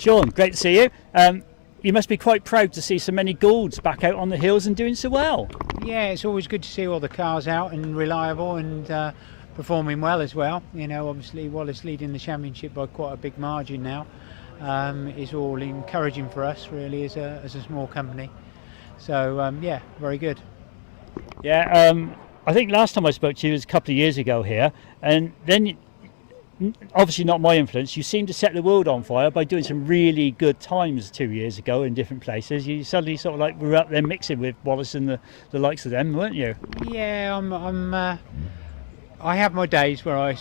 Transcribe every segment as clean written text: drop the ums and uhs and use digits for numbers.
Sean, great to see you. You must be quite proud to see so many Goulds back out on the hills and doing so well. Yeah, it's always good to see all the cars out and reliable and performing well as well. You know, obviously Wallace leading the championship by quite a big margin now is all encouraging for us really as a small company. So yeah, very good. Yeah, I think last time I spoke to you was a couple of years ago here, and then obviously not my influence, you seemed to set the world on fire by doing some really good times 2 years ago in different places. You suddenly sort of like were up there mixing with Wallace and the likes of them, weren't you? Yeah, I have my days where I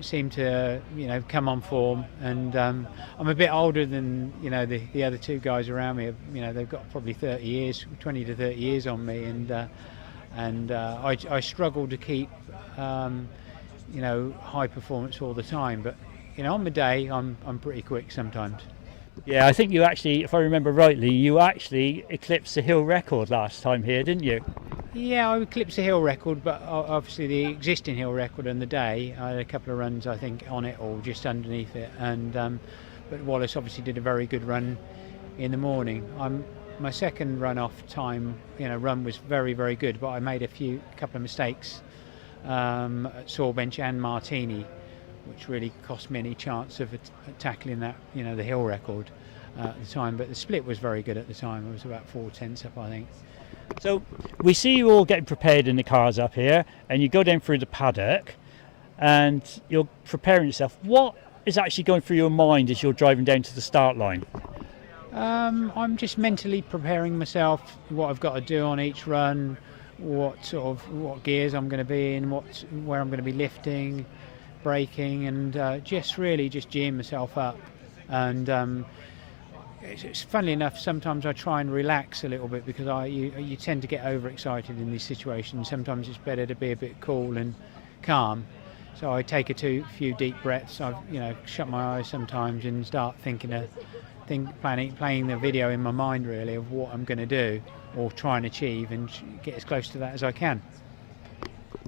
seem to, you know, come on form, and I'm a bit older than, you know, the other two guys around me. You know, they've got probably 30 years, 20 to 30 years on me, and I struggle to keep, you know, high performance all the time. But you know, on the day, I'm pretty quick sometimes. Yeah, I think you actually, if I remember rightly, you actually eclipsed the hill record last time here, didn't you? Yeah, I eclipsed the hill record, but obviously the existing hill record on the day, I had a couple of runs I think on it or just underneath it, and but Wallace obviously did a very good run in the morning. My second run off time, you know, run was very good, but I made a couple of mistakes at Sawbench and Martini, which really cost me any chance of tackling that, you know, the hill record at the time. But the split was very good at the time. It was about 4/10 up, I think. So we see you all getting prepared in the cars up here, and you go down through the paddock and you're preparing yourself. What is actually going through your mind as you're driving down to the start line? I'm just mentally preparing myself, what I've got to do on each run, what gears I'm going to be in, where I'm going to be lifting, braking, and just geeing myself up. And it's funnily enough, sometimes I try and relax a little bit because you tend to get overexcited in these situations. Sometimes it's better to be a bit cool and calm. So I take a few deep breaths. I shut my eyes sometimes and start playing the video in my mind really of what I'm going to do or try and achieve, and get as close to that as I can.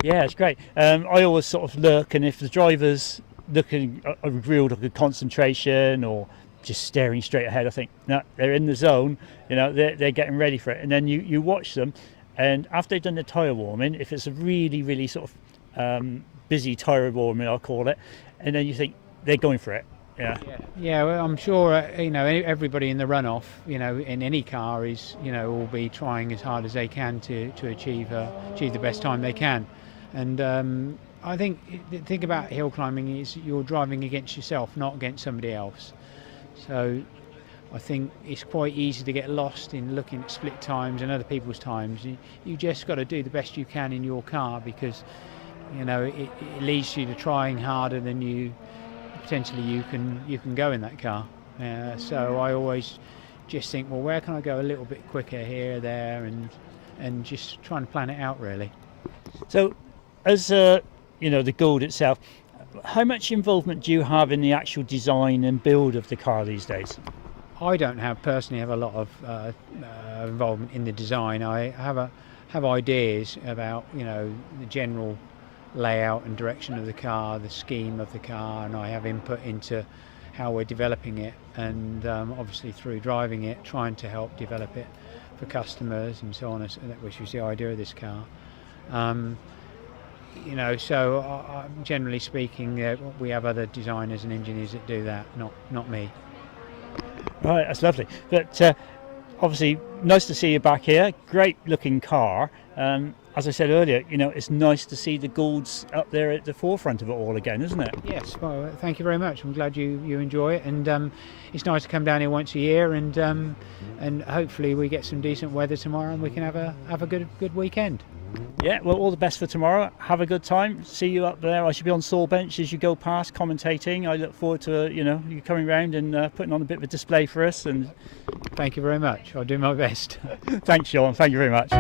Yeah, it's great. I always sort of look, and if the driver's looking a real look at concentration or just staring straight ahead, I think, no, they're in the zone, you know, they're getting ready for it. And then you watch them, and after they've done the tyre warming, if it's a really sort of busy tyre warming, I'll call it, and then you think they're going for it. Yeah, well, I'm sure you know, everybody in the runoff, you know, in any car is, you know, will be trying as hard as they can to achieve the best time they can. And I think the thing about hill climbing is you're driving against yourself, not against somebody else. So I think it's quite easy to get lost in looking at split times and other people's times. You just got to do the best you can in your car, because, you know, it leads you to trying harder than you can go in that car. So I always just think, well, where can I go a little bit quicker here, there, and just try and plan it out really. So, as you know, the Gould itself, how much involvement do you have in the actual design and build of the car these days? I don't personally have a lot of involvement in the design. I have ideas about, you know, the general layout and direction of the car, the scheme of the car, and I have input into how we're developing it, and obviously through driving it, trying to help develop it for customers and so on, which was the idea of this car. You know, so generally speaking, we have other designers and engineers that do that, not me. Right, that's lovely. But obviously, nice to see you back here. Great looking car. As I said earlier, you know, it's nice to see the Goulds up there at the forefront of it all again, isn't it? Yes, well, thank you very much. I'm glad you enjoy it, and it's nice to come down here once a year, and hopefully we get some decent weather tomorrow and we can have a good weekend. Yeah, well, all the best for tomorrow. Have a good time. See you up there. I should be on Sawbench as you go past commentating. I look forward to you know, you coming round and putting on a bit of a display for us. And thank you very much. I'll do my best. Thanks, Sean. Thank you very much.